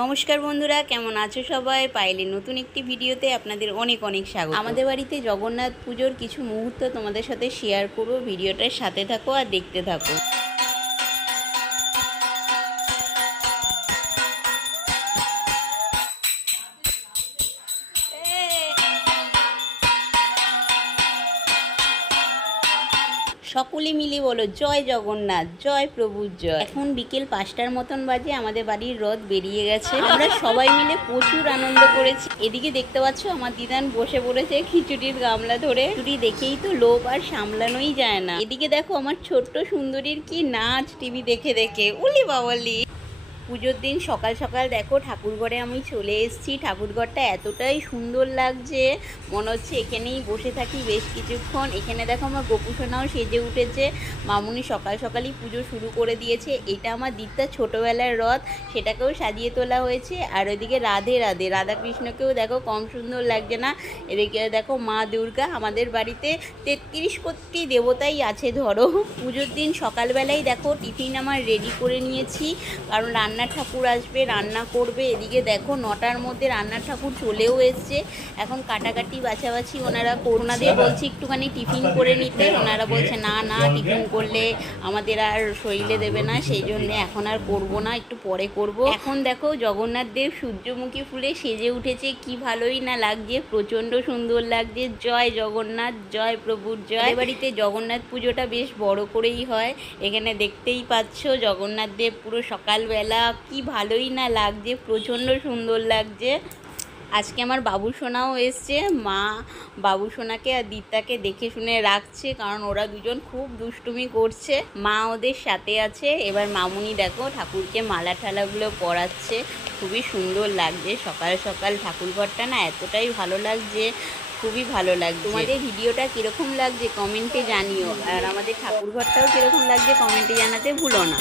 নমস্কার বন্ধুরা, কেমন আছো সবাই? পাইলে নতুন একটি ভিডিওতে আপনাদের অনেক অনেক স্বাগত। আমাদের বাড়িতে জগন্নাথ পুজোর কিছু মুহূর্ত তোমাদের সাথে শেয়ার করব। ভিডিওটার সাথে থাকো আর দেখতে থাকো। সকলে মিলে বলো জয় জগন্নাথ, জয় প্রভুর জয়। এখন বিকেল 5টার মতন বাজে, আমাদের বাড়ির রথ বেরিয়ে গেছে। আমরা সবাই মিলে প্রচুর আনন্দ করেছি। এদিকে দেখতে পাচ্ছ আমার দিদান বসে পড়েছে খিচুড়ির গামলা ধরে। খিচুড়ি দেখেই তো লোভ আর সামলানোই যায় না। এদিকে দেখো আমার ছোট্ট সুন্দরীর কি নাচ টিভি দেখে দেখে, উলি বাবালি। পুজোর দিন সকাল সকাল দেখো ঠাকুরঘরে আমি চলে এসেছি। ঠাকুরঘরটা এতটাই সুন্দর লাগছে, মনে হচ্ছে এখানেই বসে থাকি বেশ কিছুক্ষণ। এখানে দেখো আমার গোপুসোনাও সেজে উঠেছে। মামুনি সকাল সকালই পুজো শুরু করে দিয়েছে। এটা আমার দিদার ছোটোবেলার রথ, সেটাকেও সাজিয়ে তোলা হয়েছে। আর ওইদিকে রাধে রাধে, রাধাকৃষ্ণকেও দেখো কম সুন্দর লাগছে না। এদিকে দেখো মা দুর্গা। আমাদের বাড়িতে 33 কোটি দেবতাই আছে ধরো। পুজোর দিন সকালবেলায় দেখো টিফিন আমার রেডি করে নিয়েছি, কারণ রান্নার ঠাকুর আসবে, রান্না করবে। এদিকে দেখো 9টার মধ্যে রান্নার ঠাকুর চলেও এসছে। এখন কাটাকাটি বাছাবাছি ওনারা ওনাদের বলছি একটুখানি টিফিন করে নিতে। ওনারা বলছে না না, টিফিন করলে আমাদের আর শরীরে দেবে না, সেই জন্য এখন আর করব না, একটু পরে করব। এখন দেখো জগন্নাথ দেব সূর্যমুখী ফুলে সেজে উঠেছে, কি ভালোই না লাগছে, প্রচণ্ড সুন্দর লাগছে। জয় জগন্নাথ, জয় প্রভুর জয়। বাড়িতে জগন্নাথ পুজোটা বেশ বড় করেই হয়। এখানে দেখতেই পাচ্ছ জগন্নাথ দেব পুরো সকালবেলা, কি ভালোই না লাগছে, প্রচণ্ড সুন্দর লাগছে। আজকে আমার বাবু সোনাও এসছে। মা বাবু সোনাকে আর দিদাকে দেখে শুনে রাখছে, কারণ ওরা দুজন খুব দুষ্টুমি করছে। মা ওদের সাথে আছে। এবার মামুনি দেখো ঠাকুরকে মালা ঠালাগুলো পরাচ্ছে, খুবই সুন্দর লাগছে। সকাল সকাল ঠাকুরঘরটা না এতটাই ভালো লাগছে, খুবই ভালো লাগছে। তোমাদের ভিডিওটা কীরকম লাগছে কমেন্টে জানিও, আর আমাদের ঠাকুরঘরটাও কীরকম লাগছে কমেন্টে জানাতে ভুলো না।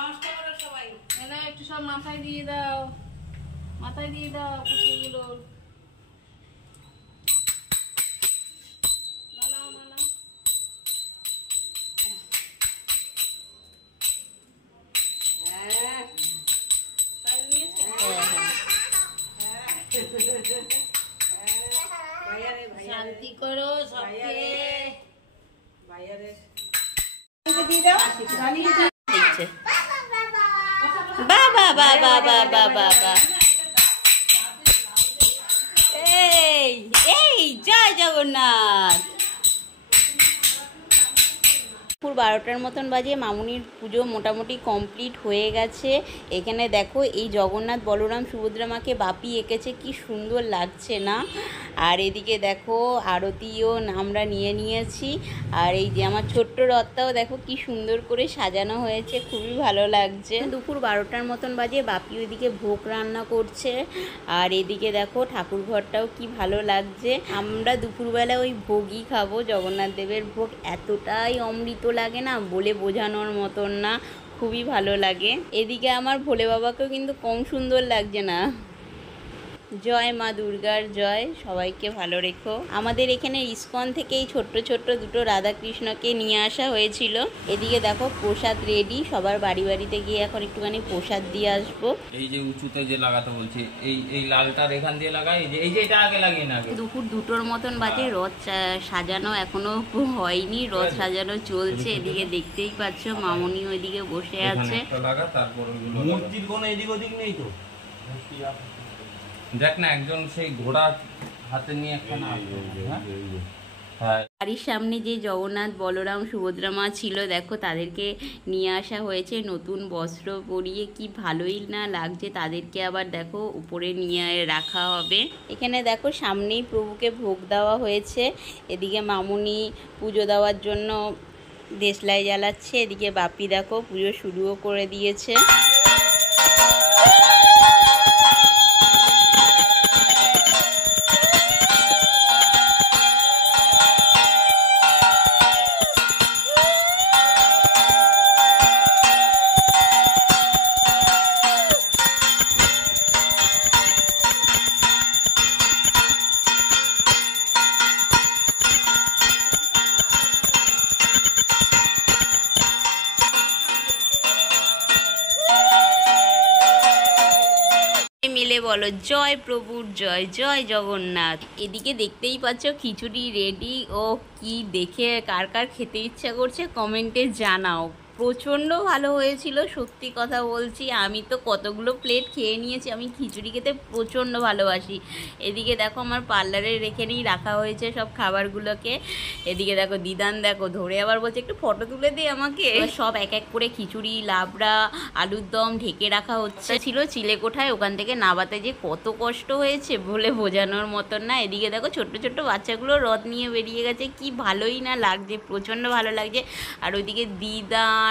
নমস্কার করো সবাই। একটু সব মাথায় দিয়ে দাও, মাথায় দিয়ে দাও পুষ্পগুলো। শান্তি করো সবকে। দেখছে বাবা বাবা বাবা বাবা। এই এই জয় জগন্নাথ। দুপুর 12টার মতন বাজে, মামুনির পুজো মোটামুটি কমপ্লিট হয়ে গেছে। এখানে দেখো এই জগন্নাথ বলরাম সুভদ্রা মাকে বাপি এঁকেছে, কি সুন্দর লাগছে না। আর এদিকে দেখো আরতিও আমরা নিয়ে নিয়েছি। আর এই যে আমার ছোট্ট রথটাও দেখো কি সুন্দর করে সাজানো হয়েছে, খুবই ভালো লাগছে। দুপুর 12টার মতন বাজে, বাপি ওইদিকে ভোগ রান্না করছে। আর এদিকে দেখো ঠাকুর ঘরটাও কি ভালো লাগছে। আমরা দুপুরবেলা ওই ভোগই খাবো, জগন্নাথ দেবের ভোগ। এতটাই অমৃত লাগে না, বলে বোঝানোর মতন না, খুবই ভালো লাগে। এদিকে আমার ভোলে বাবাকেও কিন্তু কম সুন্দর লাগছে না। জয় মা দুর্গার জয়, সবাইকে ভালো রেখো। আমাদের এখানে ইস্কন থেকে এই ছোট্ট ছোট্ট দুটো রাধাকৃষ্ণকে নিয়ে আসা হয়েছিল। এদিকে দেখো প্রসাদ রেডি, সবার বাড়ি বাড়িতে গিয়ে এখন একটুখানি প্রসাদ দিয়ে আসবো। এই যে উঁচুতে যে লাগাতে বলছি, এই লালটার এখান দিয়ে লাগাই, এই যে এটা আগে লাগিয়ে না। দুপুর 2টোর মতন বাজে, রথ সাজানো এখনো হয়নি, রথ সাজানো চলছে। এদিকে দেখতেই পাচ্ছ মামুনি ওইদিকে বসে আছে। মূর্তির কোনো এদিক ওদিক নেই তো, দেখ না একজন সেই ঘোড়া হাতে নিয়ে একখানা। বাড়ির সামনে যে জগন্নাথ বলরাম সুভদ্রা মা ছিল, দেখো তাদেরকে নিয়ে আসা হয়েছে নতুন বস্ত্র পরিয়ে, কি ভালোই না লাগছে। তাদেরকে আবার দেখো উপরে নিয়ে রাখা হবে। এখানে দেখো সামনেই প্রভুকে ভোগ দেওয়া হয়েছে। এদিকে মামুনি পুজো দেওয়ার জন্য দেশলাই জ্বালাচ্ছে। এদিকে বাপি দেখো পুজো শুরুও করে দিয়েছে। মিলে বলো জয় প্রভুর জয়, জয় জগন্নাথ। এদিকে দেখতেই পাচ্ছ খিচুড়ি রেডি। ও কি দেখে কার কার খেতে ইচ্ছা করছে কমেন্টে জানাও। প্রচণ্ড ভালো হয়েছিল, সত্যি কথা বলছি। আমি তো কতগুলো প্লেট খেয়ে নিয়েছি। আমি খিচুড়ি খেতে প্রচণ্ড ভালোবাসি। এদিকে দেখো আমার পার্লারে রেখে নিয়ে রাখা হয়েছে সব খাবারগুলোকে। এদিকে দেখো দিদান দেখো ধরে আবার বলছে একটু ফটো তুলে দে আমাকে। সব এক এক করে খিচুড়ি, লাবড়া, আলুর দম ঢেকে রাখা হচ্ছে। ছিল চিলেকোঠায়, ওখান থেকে নাবাতে যে কত কষ্ট হয়েছে বলে বোঝানোর মতন না। এদিকে দেখো ছোট্ট ছোট্ট বাচ্চাগুলো রথ নিয়ে বেরিয়ে গেছে, কি ভালোই না লাগছে, প্রচণ্ড ভালো লাগছে। আর ওইদিকে দিদান,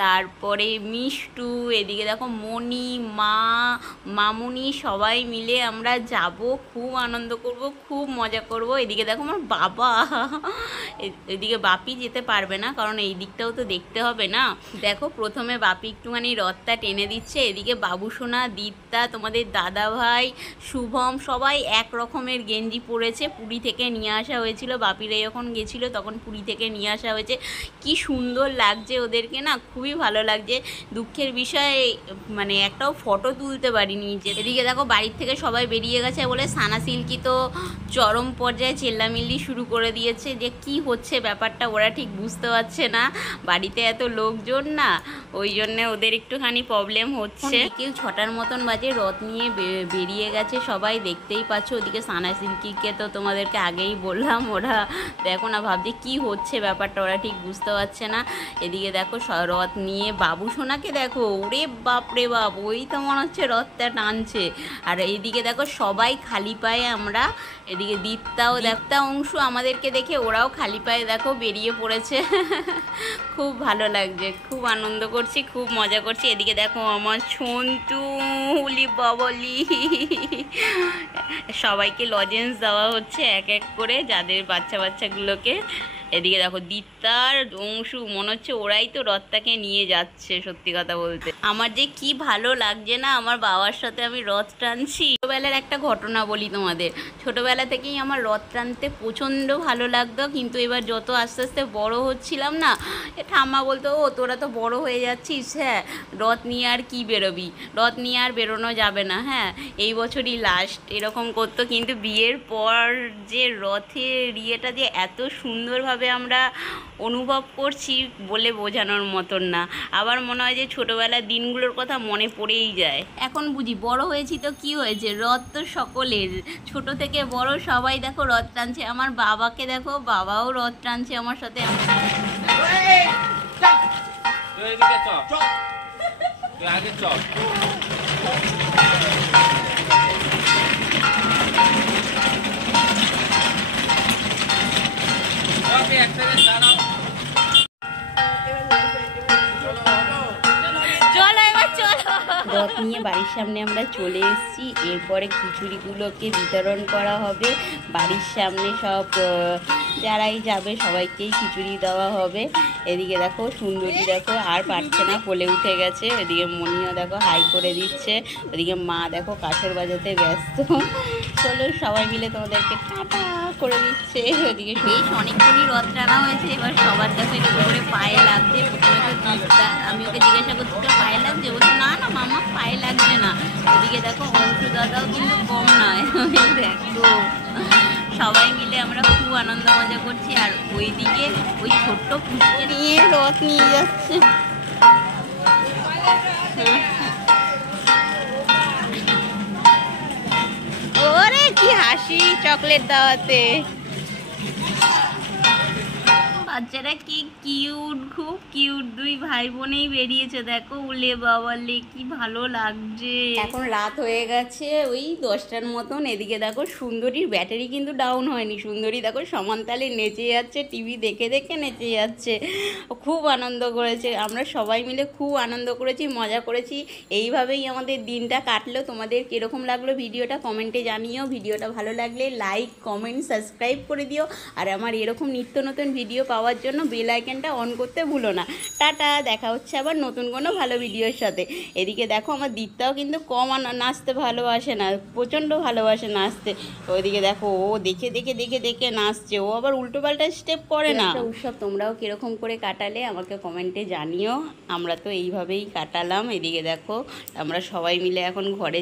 তারপরে মিষ্টু, এদিকে দেখো মণি, মা, মামুনি, সবাই মিলে আমরা যাব, খুব আনন্দ করব, খুব মজা করব। এদিকে দেখো আমার বাবা, এদিকে বাপি যেতে পারবে না কারণ এই দিকটাও তো দেখতে হবে না। দেখো প্রথমে বাপি একটুখানি রথটা টেনে দিচ্ছে। এদিকে বাবুসোনা, দীপ্তা, তোমাদের দাদা ভাই, শুভম সবাই এক রকমের গেঞ্জি পরেছে। পুরী থেকে নিয়ে আসা হয়েছিল, বাপিরা যখন গেছিলো তখন পুরী থেকে নিয়ে আসা হয়েছে। কি সুন্দর লাগছে ওদেরকে না, খুবই ভালো লাগছে। দুঃখের বিষয় মানে একটাও ফটো তুলতে পারিনি। এদিকে দেখো বাড়ির থেকে সবাই বেরিয়ে গেছে বলে সানা সিল্কি তো চরম পর্যায়ে চেল্লামিল্লি শুরু করে দিয়েছে। যে কি হচ্ছে ব্যাপারটা ওরা ঠিক বুঝতে পারছে না, বাড়িতে এত লোকজন না, ওই জন্যে ওদের একটুখানি প্রবলেম হচ্ছে। বিকেল 6টার মতন বাজে, রথ নিয়ে বেরিয়ে গেছে সবাই, দেখতেই পাচ্ছ। ওদিকে সানা সিল্কিকে তো তোমাদেরকে আগেই বললাম, ওরা দেখো না ভাবছে কি হচ্ছে ব্যাপারটা, ওরা ঠিক বুঝতে পারছে না। এদিকে দেখো রথ নিয়ে বাবুসোনাকে দেখো, ওরে বাপ রে বাপ, ওই তো মনে হচ্ছে রথটা টানছে। আর এইদিকে দেখো সবাই খালি পায়ে আমরা। এদিকে দীপ্তাও, দীপ্তা অংশু আমাদেরকে দেখে ওরাও খালি পায়ে দেখো বেরিয়ে পড়েছে। খুব ভালো লাগছে, খুব আনন্দ করছি, খুব মজা করছি। এদিকে দেখো আমার ছন্তু, হুলি বাবলি, সবাইকে লজেন্স দেওয়া হচ্ছে এক এক করে, যাদের বাচ্চাগুলোকে। এদিকে দেখো দীপ্তার অংশু, মনে হচ্ছে ওরাই তো রথটাকে নিয়ে যাচ্ছে। সত্যি কথা বলতে আমার যে কি ভালো লাগছে না, আমার বাবার সাথে আমি রথ টানছি। ছোটোবেলার একটা ঘটনা বলি তোমাদের। ছোটোবেলা থেকেই আমার রথ টানতে প্রচণ্ড ভালো লাগতো, কিন্তু এবার যত আস্তে আস্তে বড় হচ্ছিলাম না, ঠাম্মা বলতো ও তোরা তো বড় হয়ে যাচ্ছিস, হ্যাঁ রথ নিয়ে আর কি বেরোবি, রথ নিয়ে আর বেরোনো যাবে না, হ্যাঁ এই বছরই লাস্ট, এরকম করতো। কিন্তু বিয়ের পর যে রথের ইয়েটা যে এত সুন্দরভাবে আমরা অনুভব করছি বলে বোঝানোর মতন না। আবার মনে হয় যে ছোটোবেলার দিনগুলোর কথা মনে পড়েই যায়। এখন বুঝি বড় হয়েছি তো কি হয়েছে, রথ তো সকলের, ছোট থেকে বড় সবাই দেখো রথ টানছে। আমার বাবাকে দেখো, বাবাও রথ টানছে আমার সাথে। তুই এদিকে চ, তুই আগে চ। ওকে, এক সেকেন্ড দাঁড়াও। চলো এবার চলো। রথ নিয়ে বাড়ির সামনে আমরা চলে এসেছি। এরপরে খিচুড়িগুলোকে বিতরণ করা হবে বাড়ির সামনে। সব যারাই যাবে সবাইকেই খিচুড়ি দেওয়া হবে। এদিকে দেখো সুন্দরী দেখো আর পারছে না, কোলে উঠে গেছে। এদিকে মনিও দেখো হাই করে দিচ্ছে। ওদিকে মা দেখো কাঁসর বাজাতে ব্যস্ত। চলো সবাই মিলে তোমাদেরকে টাটা করে দিচ্ছে। ওদিকে বেশ অনেকক্ষণই রথ টানা হয়েছে। এবার সবার কাছে একটু করে পায়ে লাগছে। প্রথমে তো দিদা, আমি ওকে জিজ্ঞাসা করছি তো পায়ে লাগছে, বলছে না না মামা পায়ে লাগছে না। ওদিকে দেখো অংশু দাদাও কিন্তু কম নয়। দেখো সবাই মিলে আমরা খুব আনন্দ মজা করছি। আর ওইদিকে ওই ছোট্ট পুচকে নিয়ে রথ নিয়ে যাচ্ছে। ওরে কি হাসি চকলেট দেওয়াতে। বাচ্চারা কি কিউট, খুব কিউট। দুই ভাই বোনেই বেরিয়েছে দেখো। উলে বাবালে কি ভালো লাগছে। এখন রাত হয়ে গেছে ওই 10টার মতন। এদিকে দেখো সুন্দরীর ব্যাটারি কিন্তু ডাউন হয়নি। সুন্দরী দেখো সমান তালে নেচে যাচ্ছে, টিভি দেখে দেখে নেচে যাচ্ছে। খুব আনন্দ করেছে। আমরা সবাই মিলে খুব আনন্দ করেছি, মজা করেছি। এইভাবেই আমাদের দিনটা কাটলো। তোমাদের কীরকম লাগলো ভিডিওটা কমেন্টে জানিও। ভিডিওটা ভালো লাগলে লাইক কমেন্ট সাবস্ক্রাইব করে দিও। আর আমার এরকম নিত্য নতুন ভিডিও পাওয়ার জন্য বেল আইকনটা অন করতে ভুলো না। টাটা, দেখা হচ্ছে আবার নতুন কোনো ভালো ভিডিওর সাথে। এদিকে দেখো আমার দিদটাও কিন্তু কম নাচতে ভালোবাসে না, প্রচণ্ড ভালোবাসে নাচতে। ওইদিকে দেখো ও দেখে দেখে দেখে দেখে নাচছে। ও আবার উল্টো পাল্টা স্টেপ করে না। উৎসব তোমরাও কীরকম করে কাটালে আমাকে কমেন্টে জানিও। আমরা তো এইভাবেই কাটালাম। এদিকে দেখো আমরা সবাই মিলে এখন ঘরে